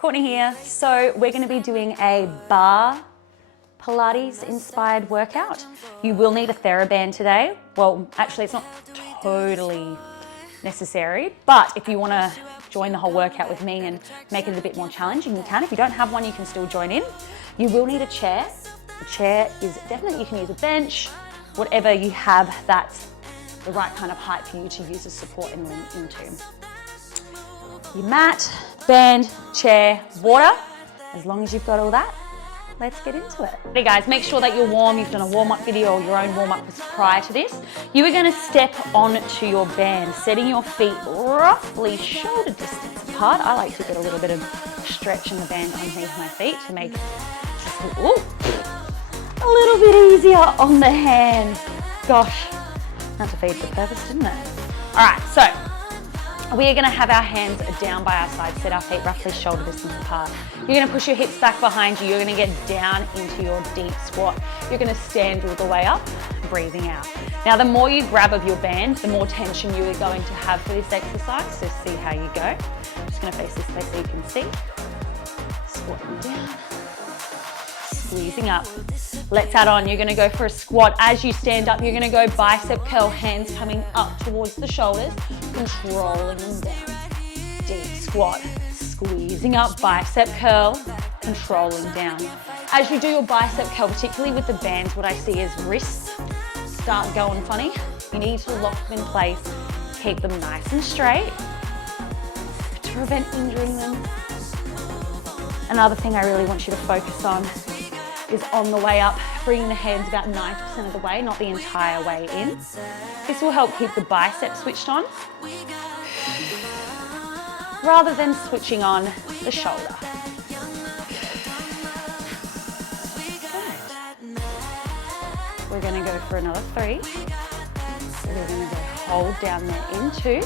Courtney here. So we're going to be doing a barre Pilates inspired workout. You will need a Theraband today. Well, actually it's not totally necessary, but if you want to join the whole workout with me and make it a bit more challenging, you can. If you don't have one, you can still join in. You will need a chair. The chair is definitely, you can use a bench, whatever you have that's the right kind of height for you to use as support and lean into. Your mat, band, chair, water. As long as you've got all that, let's get into it. Hey guys, make sure that you're warm. You've done a warm-up video or your own warm-up prior to this. You are going to step onto your band, setting your feet roughly shoulder distance apart. I like to get a little bit of stretch in the band underneath my feet to make it a little bit easier on the hands. Gosh, that defeated the purpose, didn't it? All right, so we are going to have our hands down by our sides, set our feet roughly shoulder distance apart. You're going to push your hips back behind you. You're going to get down into your deep squat. You're going to stand all the way up, breathing out. Now, the more you grab of your band, the more tension you are going to have for this exercise. So see how you go. I'm just going to face this way so you can see. Squatting down, squeezing up. Let's add on. You're going to go for a squat. As you stand up, you're going to go bicep curl, hands coming up towards the shoulders, controlling them down. Deep squat, squeezing up, bicep curl, controlling down. As you do your bicep curl, particularly with the bands, what I see is wrists start going funny. You need to lock them in place, keep them nice and straight to prevent injuring them. Another thing I really want you to focus on is on the way up, bringing the hands about 90% of the way, not the entire way in. This will help keep the biceps switched on, rather than switching on the shoulder. We're gonna go for another 3. So we're gonna go hold down there in 2.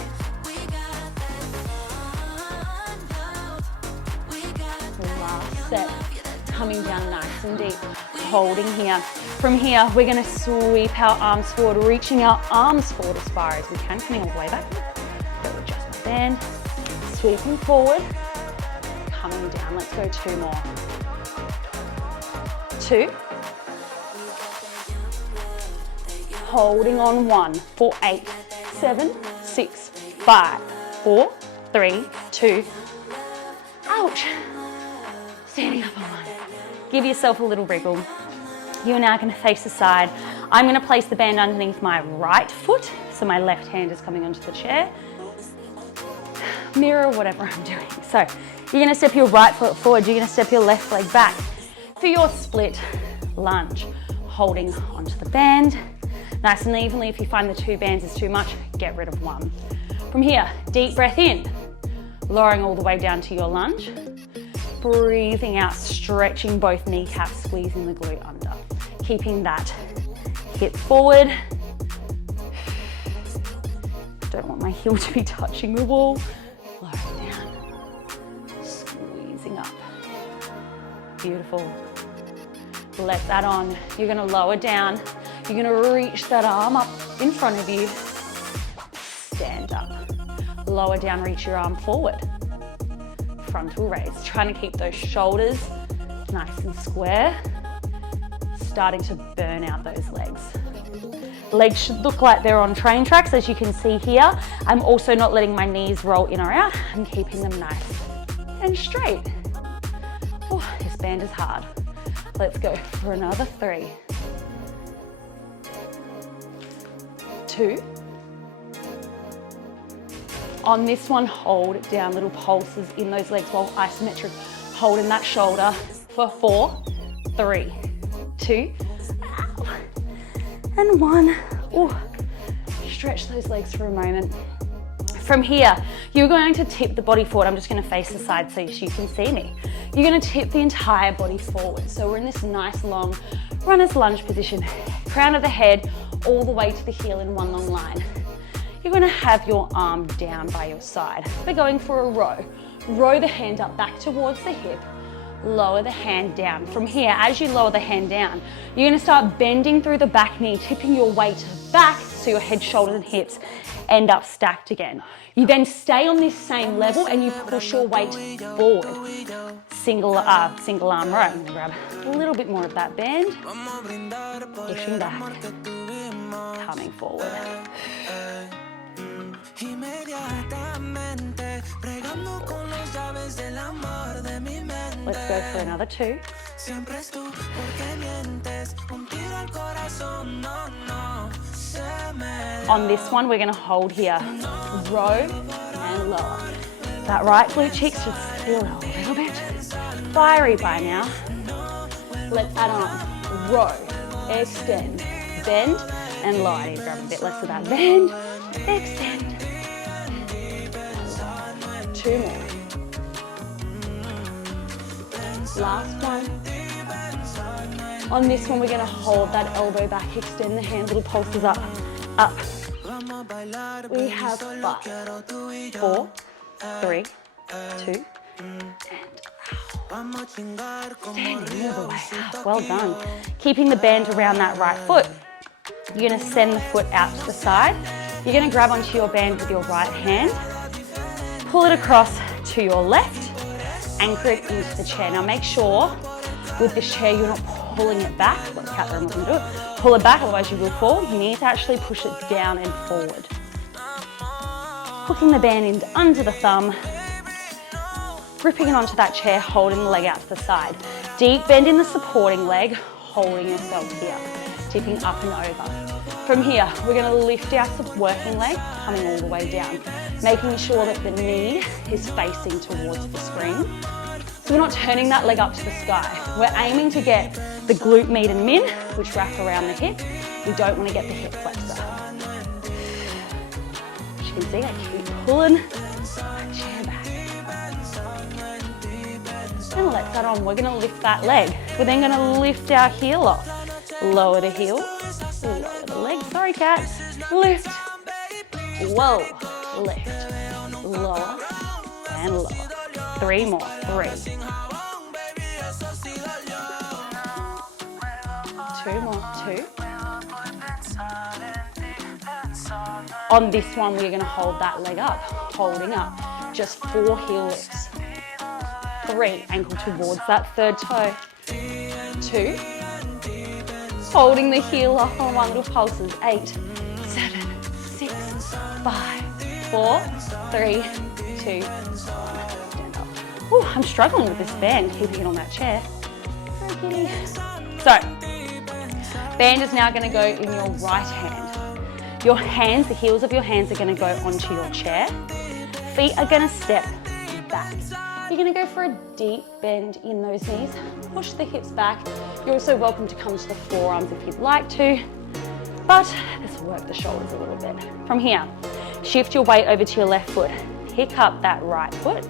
Last set. Coming down nice and deep, holding here. From here, we're going to sweep our arms forward, reaching our arms forward as far as we can, coming all the way back. Go adjust the band, sweeping forward, coming down. Let's go 2 more. 2. Holding on 1 for 8, 7, 6, 5, 4, 3, 2. Ouch. Standing up on 1. Give yourself a little wriggle. You are now going to face the side. I'm going to place the band underneath my right foot, so my left hand is coming onto the chair. Mirror whatever I'm doing. So you're going to step your right foot forward. You're going to step your left leg back for your split lunge. Holding onto the band. Nice and evenly. If you find the 2 bands is too much, get rid of 1. From here, deep breath in. Lowering all the way down to your lunge. Breathing out, stretching both kneecaps, squeezing the glute under. Keeping that hip forward. Don't want my heel to be touching the wall. Lowering down, squeezing up. Beautiful. Let's add on. You're gonna lower down. You're gonna reach that arm up in front of you. Stand up. Lower down, reach your arm forward. Frontal raise, trying to keep those shoulders nice and square, starting to burn out those legs. Legs should look like they're on train tracks, as you can see here. I'm also not letting my knees roll in or out. I'm keeping them nice and straight. Oh, this band is hard. Let's go for another 3. 2. On this one, hold down, little pulses in those legs while isometric, holding that shoulder for 4, 3, 2, and 1. Ooh. Stretch those legs for a moment. From here, you're going to tip the body forward. I'm just going to face the side so you can see me. You're going to tip the entire body forward. So we're in this nice long runner's lunge position. Crown of the head all the way to the heel in one long line. You're going to have your arm down by your side. We're going for a row. Row the hand up back towards the hip. lower the hand down. From here, as you lower the hand down, you're gonna start bending through the back knee, tipping your weight back so your head, shoulders, and hips end up stacked again. You then stay on this same level and you push your weight forward. Single arm row. I'm gonna grab a little bit more of that bend. Pushing back, coming forward. Let's go for another 2. On this one, we're gonna hold here, row and lower. That right glute cheek should feel a little bit fiery by now. Let's add on, row, extend, bend, and lower. I need to grab a bit less of that bend, extend. 2 more. Last one. On this one, we're gonna hold that elbow back, extend the hand, little pulses up, up. We have 5, 4, 3, 2, and standing all the way up. Well done. Keeping the bend around that right foot. You're gonna send the foot out to the side. You're gonna grab onto your band with your right hand, pull it across to your left, anchor it into the chair. Now make sure with this chair you're not pulling it back. Let's cat there, I'm not gonna do it. Pull it back, otherwise you will fall. You need to actually push it down and forward. Hooking the band in under the thumb, gripping it onto that chair, holding the leg out to the side. Deep bend in the supporting leg, holding yourself here, tipping up and over. From here, we're gonna lift our working leg, coming all the way down, making sure that the knee is facing towards the screen. So we're not turning that leg up to the sky. We're aiming to get the glute med and min, which wrap around the hip. We don't want to get the hip flexor. As you can see, I keep pulling that chair back. And let that on. We're gonna lift that leg. We're then gonna lift our heel off. Lower the heel, lower the leg. Sorry, cats. Lift. Whoa. Lift. Lower and lower. 3 more. 3. 2 more. 2. On this one, we're gonna hold that leg up, holding up. Just 4 heel lifts. 3, ankle towards that third toe. 2, holding the heel off on one, little pulses. 8, 7, 6, 5, 4, 3, 2, 1. Stand up. Ooh, I'm struggling with this band, keeping it on that chair. Okay. So, band is now gonna go in your right hand. Your hands, the heels of your hands are gonna go onto your chair. Feet are gonna step back. You're gonna go for a deep bend in those knees. Push the hips back. You're also welcome to come to the forearms if you'd like to, but let's work the shoulders a little bit. From here, shift your weight over to your left foot. Pick up that right foot.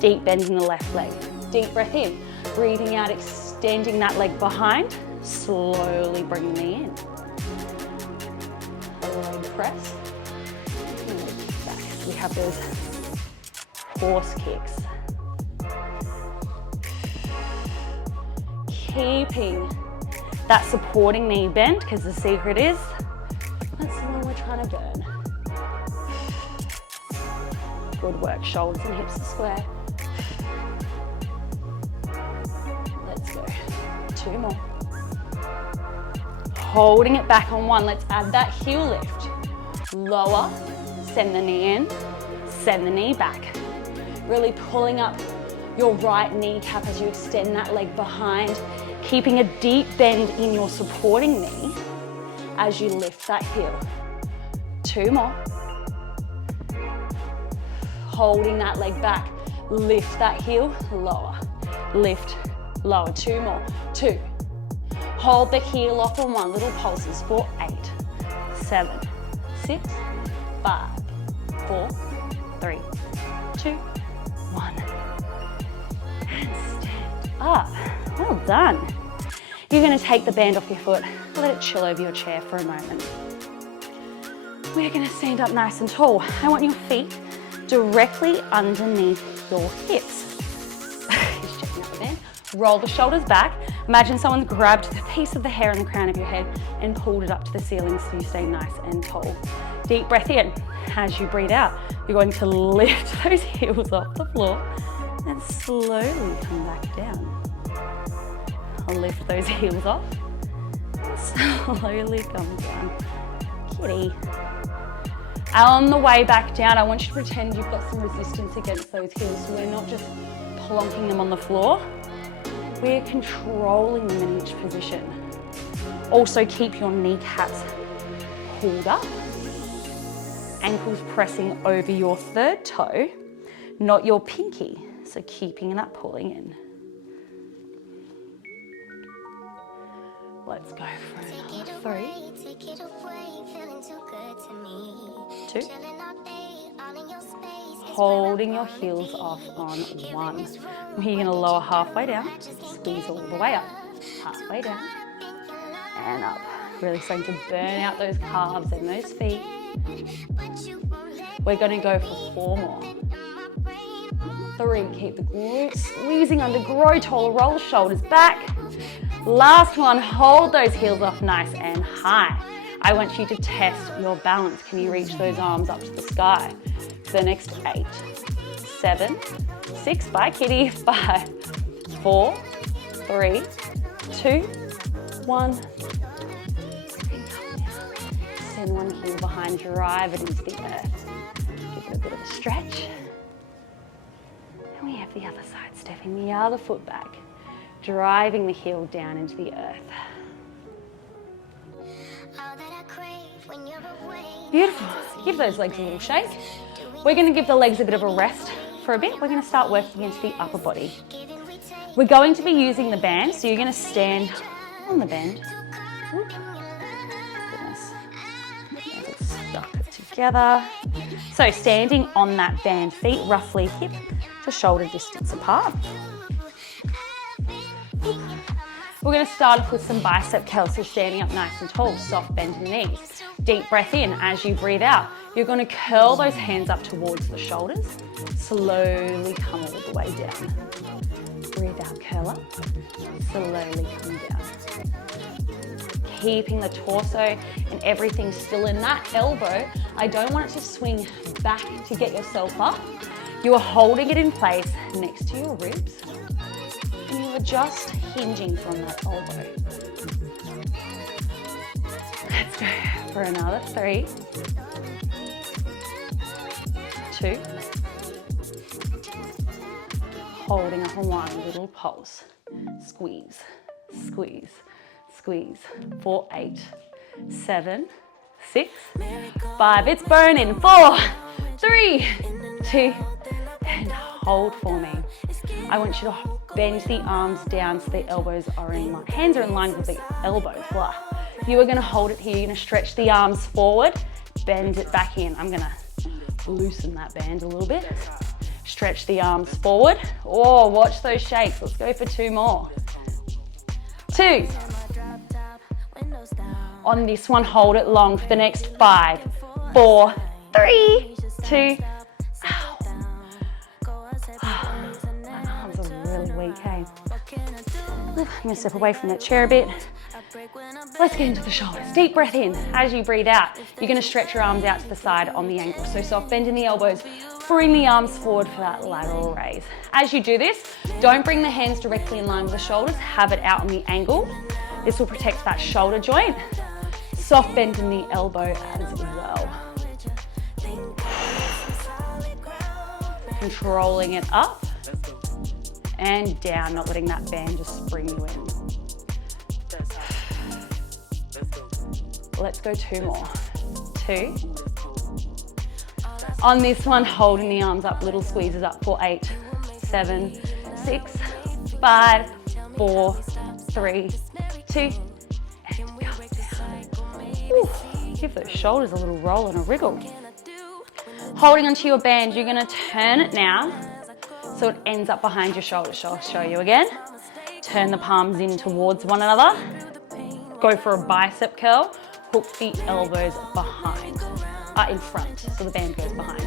Deep bend in the left leg. Deep breath in. Breathing out, extending that leg behind. Slowly bring the knee in. A leg press. And leg back. We have those horse kicks. Keeping that supporting knee bent, because the secret is that's the one we're trying to burn. Good work, shoulders and hips are square. Let's go. 2 more. Holding it back on 1. Let's add that heel lift. Lower, send the knee in, send the knee back. Really pulling up your right kneecap as you extend that leg behind, keeping a deep bend in your supporting knee as you lift that heel. 2 more. Holding that leg back, lift that heel, lower, lift, lower. 2 more. 2. Hold the heel off on 1, little pulses for 8, 7, 6, 5, 4, 3, 2, 1. And stand up. Well done. You're going to take the band off your foot, let it chill over your chair for a moment. We're going to stand up nice and tall. I want your feet directly underneath your hips. Just checking out the band. Roll the shoulders back. Imagine someone grabbed the piece of the hair in the crown of your head and pulled it up to the ceiling so you stay nice and tall. Deep breath in. As you breathe out, you're going to lift those heels off the floor and slowly come back down. Lift those heels off and slowly come down. Kitty. On the way back down, I want you to pretend you've got some resistance against those heels, so we're not just plonking them on the floor. We're controlling them in each position. Also keep your kneecaps pulled up, ankles pressing over your third toe, not your pinky. So keeping that pulling in. Let's go for another 3, 2. Holding your heels off on 1. You're going to lower halfway down, squeeze all the way up, halfway down, and up. Really starting to burn out those calves and those feet. We're going to go for 4 more. 3, keep the glutes squeezing under, grow taller, roll the shoulders back. Last one, hold those heels off nice and high. I want you to test your balance. Can you reach those arms up to the sky? For the next 8, 7, 6, bye kitty, 5, 4, 3, 2, 1. Send one heel behind, drive it into the earth. Give it a bit of a stretch. And we have the other side, stepping the other foot back, driving the heel down into the earth. Beautiful. Give those legs a little shake. We're going to give the legs a bit of a rest for a bit. We're going to start working into the upper body. We're going to be using the band, so you're going to stand on the band. Goodness. Let's stuck it together. So standing on that band, feet roughly hip to shoulder distance apart. We're going to start off with some bicep curls, so standing up nice and tall, soft bend in the knees. Deep breath in. As you breathe out, you're going to curl those hands up towards the shoulders. Slowly come all the way down. Breathe out, curl up. Slowly come down. Keeping the torso and everything still in that elbow. I don't want it to swing back to get yourself up. You are holding it in place next to your ribs. And you are just hinging from that elbow. Let's go for another 3, 2. Holding up on 1, little pulse. Squeeze, squeeze, squeeze. 4, 8, 7, 6, 5. It's burning. 4, 3, 2, and hold for me. I want you to bend the arms down so the elbows are in line. Hands are in line with the elbows. Blah. You are going to hold it here. You're going to stretch the arms forward, bend it back in. I'm going to loosen that band a little bit. Stretch the arms forward. Oh, watch those shakes. Let's go for 2 more. 2. On this one, hold it long for the next 5, 4, 3, 2. Okay. I'm going to step away from that chair a bit. Let's get into the shoulders. Deep breath in. As you breathe out, you're going to stretch your arms out to the side on the ankle. So soft bend in the elbows, bring the arms forward for that lateral raise. As you do this, don't bring the hands directly in line with the shoulders. Have it out on the angle. This will protect that shoulder joint. Soft bend in the elbow as well. Controlling it up and down, not letting that band just spring you in. Let's go 2 more. 2. On this one, holding the arms up, little squeezes up for 8, 7, 6, 5, 4, 3, 2, and come down. Ooh, give those shoulders a little roll and a wriggle. Holding onto your band, you're going to turn it now so it ends up behind your shoulders. So I'll show you again. Turn the palms in towards one another. Go for a bicep curl. Hook the elbows behind, in front, so the band goes behind.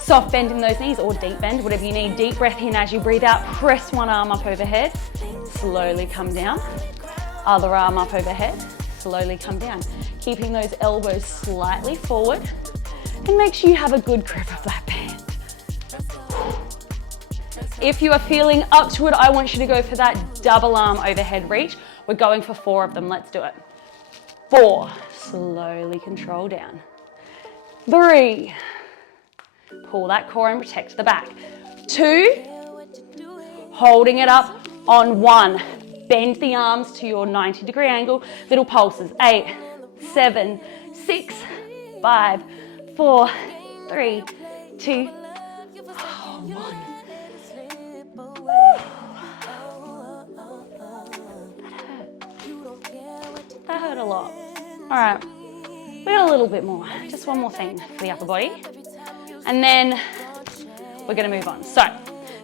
Soft bend in those knees or deep bend, whatever you need. Deep breath in as you breathe out. Press one arm up overhead. slowly come down. Other arm up overhead, slowly come down. Keeping those elbows slightly forward, and make sure you have a good grip of that band. If you are feeling up to it, I want you to go for that double arm overhead reach. We're going for 4 of them, let's do it. 4, slowly control down. 3, pull that core and protect the back. 2, holding it up on 1. Bend the arms to your 90-degree angle, little pulses. 8, 7, 6, 5, 4, 3, 2, 1. That hurt a lot. All right, we got a little bit more. Just one more thing for the upper body. And then we're gonna move on. So,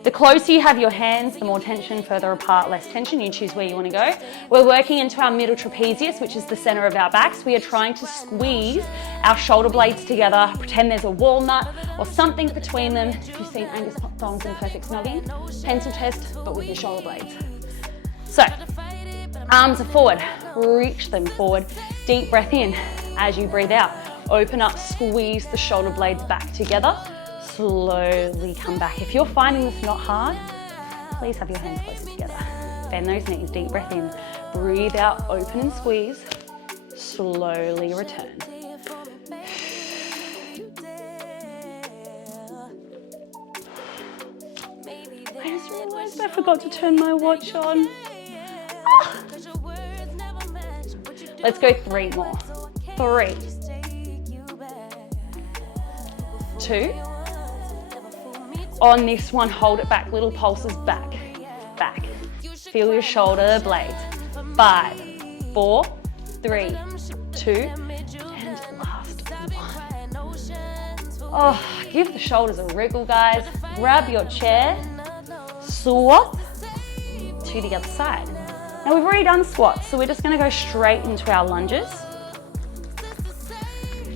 the closer you have your hands, the more tension, further apart, less tension. You choose where you wanna go. We're working into our middle trapezius, which is the center of our backs. We are trying to squeeze our shoulder blades together. Pretend there's a walnut or something between them. If you've seen Angus Thongs in Perfect Snogging, pencil test, but with your shoulder blades. So, arms are forward, reach them forward. Deep breath in. As you breathe out, open up, squeeze the shoulder blades back together. Slowly come back. If you're finding this not hard, please have your hands closer together. Bend those knees, deep breath in. Breathe out, open and squeeze. Slowly return. I just realized I forgot to turn my watch on. Ah. Let's go 3 more. 3, 2. On this one, hold it back, little pulses back, back. Feel your shoulder blades. 5, 4, 3, 2, and last 1. Oh, give the shoulders a wriggle, guys. Grab your chair, swap to the other side. Now we've already done squats, so we're just gonna go straight into our lunges.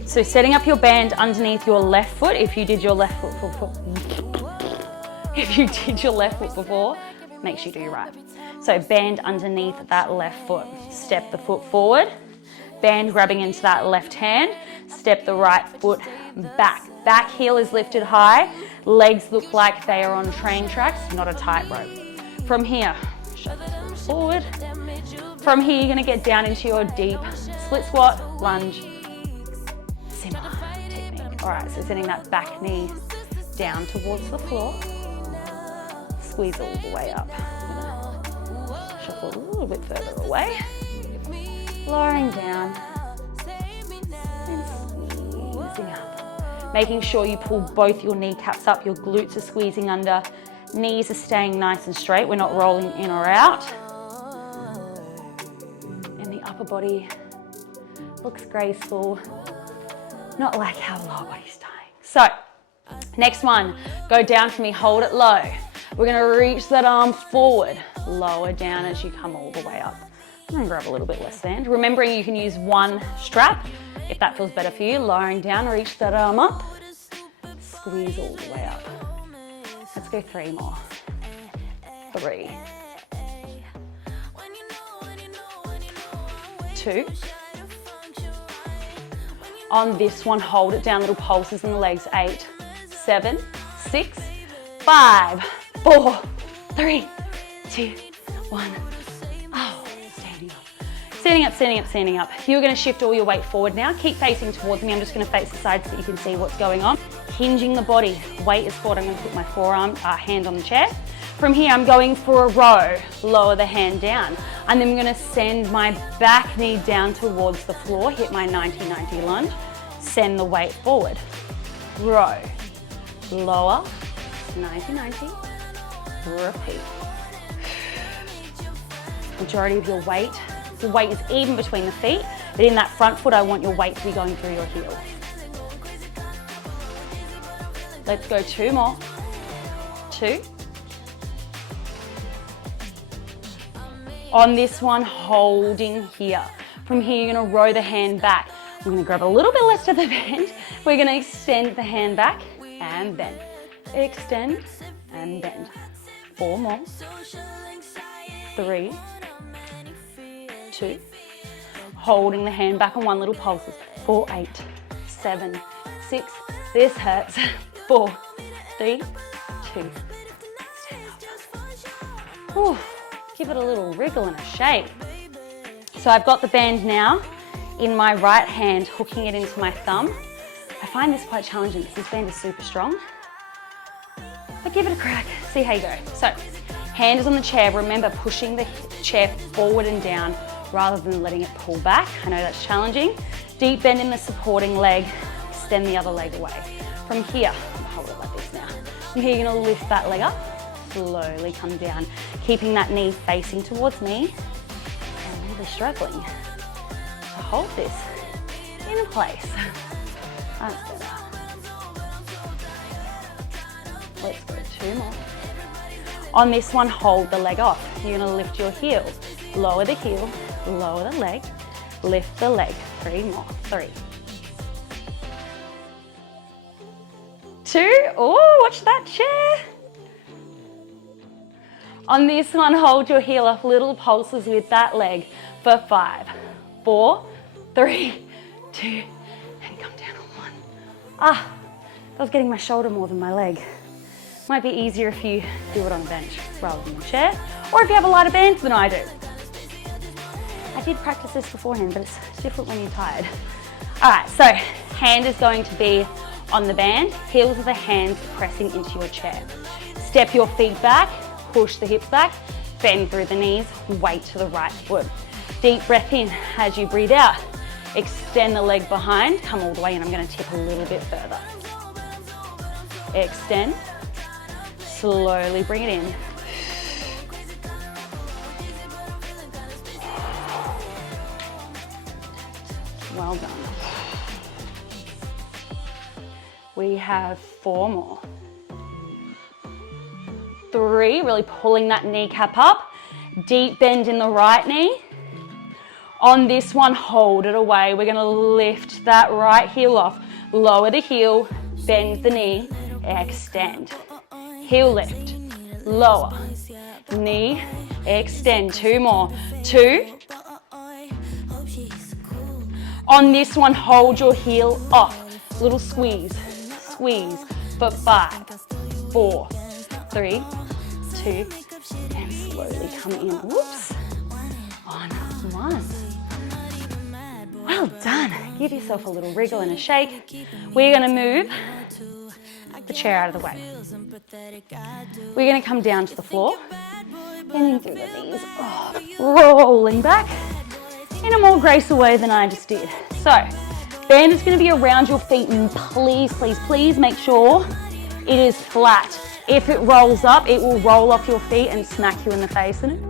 So setting up your band underneath your left foot. If you did your left foot before, make sure you do your right. So band underneath that left foot. Step the foot forward. Band grabbing into that left hand. Step the right foot back. Back heel is lifted high. Legs look like they are on train tracks, not a tightrope. From here, forward. From here, you're gonna get down into your deep split squat, lunge, similar technique. All right, so sending that back knee down towards the floor. Squeeze all the way up. I'm gonna shuffle a little bit further away. Lowering down and squeezing up. Making sure you pull both your kneecaps up, your glutes are squeezing under, knees are staying nice and straight. We're not rolling in or out. And the upper body looks graceful, not like how the lower body's dying. So, next one, go down for me, hold it low. We're gonna reach that arm forward, lower down as you come all the way up. I'm gonna grab a little bit less sand. Remembering you can use one strap if that feels better for you. Lowering down, reach that arm up, squeeze all the way up. Let's go 3 more. 3, 2. On this one, hold it down, little pulses in the legs. 8, 7, 6, 5, 4, 3, 2, 1. Oh, standing up. Standing up, standing up, standing up. You're gonna shift all your weight forward now. Keep facing towards me. I'm just gonna face the side so that you can see what's going on. Hinging the body. Weight is forward. I'm gonna put my hand on the chair. From here, I'm going for a row. Lower the hand down. And then I'm gonna send my back knee down towards the floor. Hit my 90-90 lunge. Send the weight forward. Row. Lower. 90-90. Repeat. Majority of your weight. The weight is even between the feet, but in that front foot, I want your weight to be going through your heel. Let's go 2 more. 2. On this one, holding here. From here, you're gonna row the hand back. We're gonna grab a little bit less to the bend. We're gonna extend the hand back and bend. Extend and bend. 4 more. 3, 2. Holding the hand back on one, little pulses. 4, 8, 7, 6. This hurts. 4, 3, 2. Stand up. Whew. Give it a little wriggle and a shake. So I've got the band now in my right hand, hooking it into my thumb. I find this quite challenging because this band is super strong. But give it a crack, see how you go. So, hand is on the chair. Remember, pushing the chair forward and down rather than letting it pull back. I know that's challenging. Deep bend in the supporting leg, extend the other leg away. From here, I'm gonna hold it like this now. From here, you're gonna lift that leg up, slowly come down, keeping that knee facing towards me. I'm really struggling to hold this in place. That's better. Let's go 2 more. On this one, hold the leg off. You're gonna lift your heel, lower the heel, lower the leg, lift the leg. 3 more. 3, 2. Oh, watch that chair. On this one, hold your heel off, little pulses with that leg for 5, 4, 3, 2, and come down on 1. I was getting my shoulder more than my leg. Might be easier if you do it on a bench rather than a chair, or if you have a lighter band than I do. I did practice this beforehand, but it's different when you're tired. All right, so hand is going to be on the band, heels of the hands pressing into your chair. Step your feet back, push the hips back, bend through the knees, weight to the right foot. Deep breath in as you breathe out. Extend the leg behind, come all the way, and I'm gonna tip a little bit further. Extend, slowly bring it in. Well done. We have 4 more. 3, really pulling that kneecap up. Deep bend in the right knee. On this one, hold it away. We're gonna lift that right heel off. Lower the heel, bend the knee, extend. Heel lift, lower, knee, extend. 2 more. 2. On this one, hold your heel off. Little squeeze, squeeze for 5, 4, 3, 2, and slowly come in. Whoops. On 1. Well done. Give yourself a little wriggle and a shake. We're gonna move the chair out of the way. We're gonna come down to the floor, bending through the knees, rolling back in a more graceful way than I just did. So, band is gonna be around your feet, and please, please, please make sure it is flat. If it rolls up, it will roll off your feet and smack you in the face, and it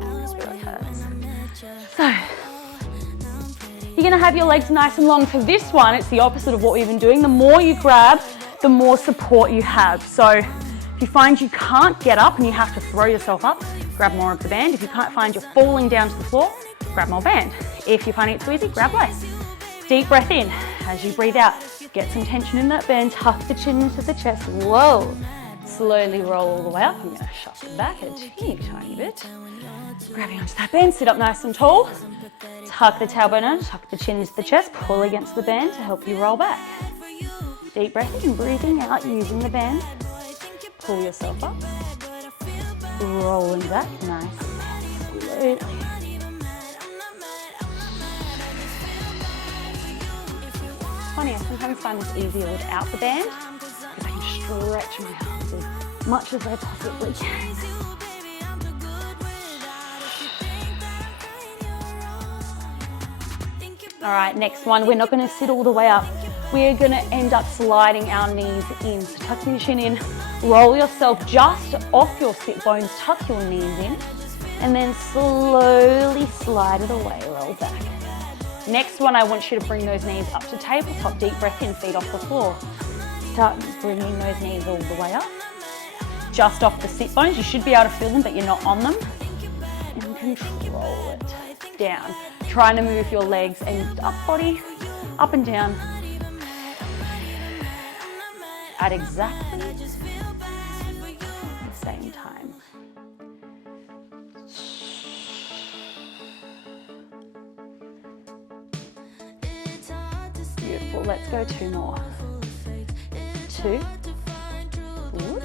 really hurts. So, you're gonna have your legs nice and long. For this one, it's the opposite of what we've been doing. The more you grab, the more support you have. So, if you find you can't get up and you have to throw yourself up, grab more of the band. If you can't find you're falling down to the floor, grab more band. If you find it too easy, grab less. Deep breath in. As you breathe out, get some tension in that band, tuck the chin into the chest. Whoa. Slowly roll all the way up. I'm gonna shuffle back a tiny bit. Grabbing onto that band, sit up nice and tall. Tuck the tailbone in, tuck the chin into the chest, pull against the band to help you roll back. Deep breath in, breathing out, using the band. Pull yourself up. Rolling back, nice and slowly. Funny, I sometimes find this easier without the band because I can stretch my arms as much as I possibly can. All right, next one, we're not gonna sit all the way up. We're gonna end up sliding our knees in. So tuck your chin in, roll yourself just off your sit bones, tuck your knees in, and then slowly slide it away, roll back. Next one, I want you to bring those knees up to tabletop. Deep breath in, feet off the floor. Start bringing those knees all the way up. Just off the sit bones. You should be able to feel them, but you're not on them. And control it down. Trying to move your legs and up body, up and down. At exactly the same time. Beautiful, let's go 2 more. 2. Whoops.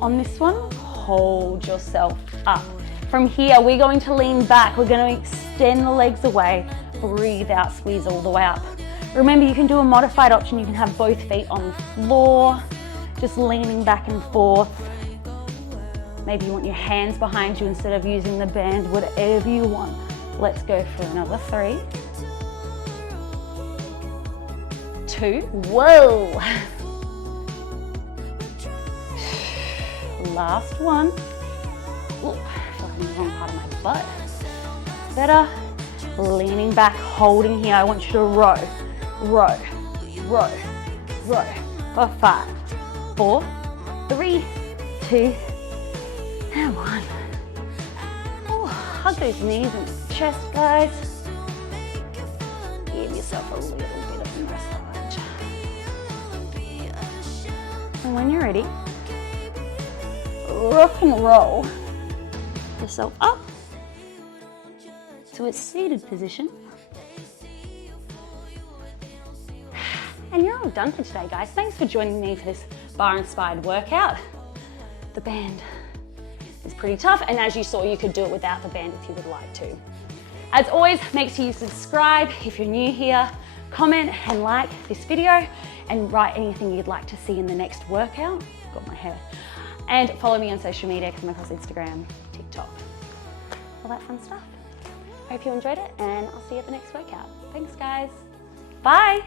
On this one, hold yourself up. From here, we're going to lean back. We're going to extend the legs away. Breathe out, squeeze all the way up. Remember, you can do a modified option. You can have both feet on the floor, just leaning back and forth. Maybe you want your hands behind you instead of using the band, whatever you want. Let's go for another 3. 2. Whoa. Last one. Ooh, I feel like I'm in the wrong part of my butt. Better. Leaning back, holding here. I want you to row, row, row, row for 5, 4, 3, 2, and 1. Ooh, hug those knees and chest, guys. Give yourself a little bit of a massage. And when you're ready, rock and roll yourself up to a seated position. And you're all done for today, guys. Thanks for joining me for this bar-inspired workout. The band is pretty tough, and as you saw, you could do it without the band if you would like to. As always, make sure you subscribe if you're new here, comment and like this video, and write anything you'd like to see in the next workout. Got my hair. And follow me on social media, come across Instagram, TikTok, all that fun stuff. Hope you enjoyed it, and I'll see you at the next workout. Thanks, guys. Bye.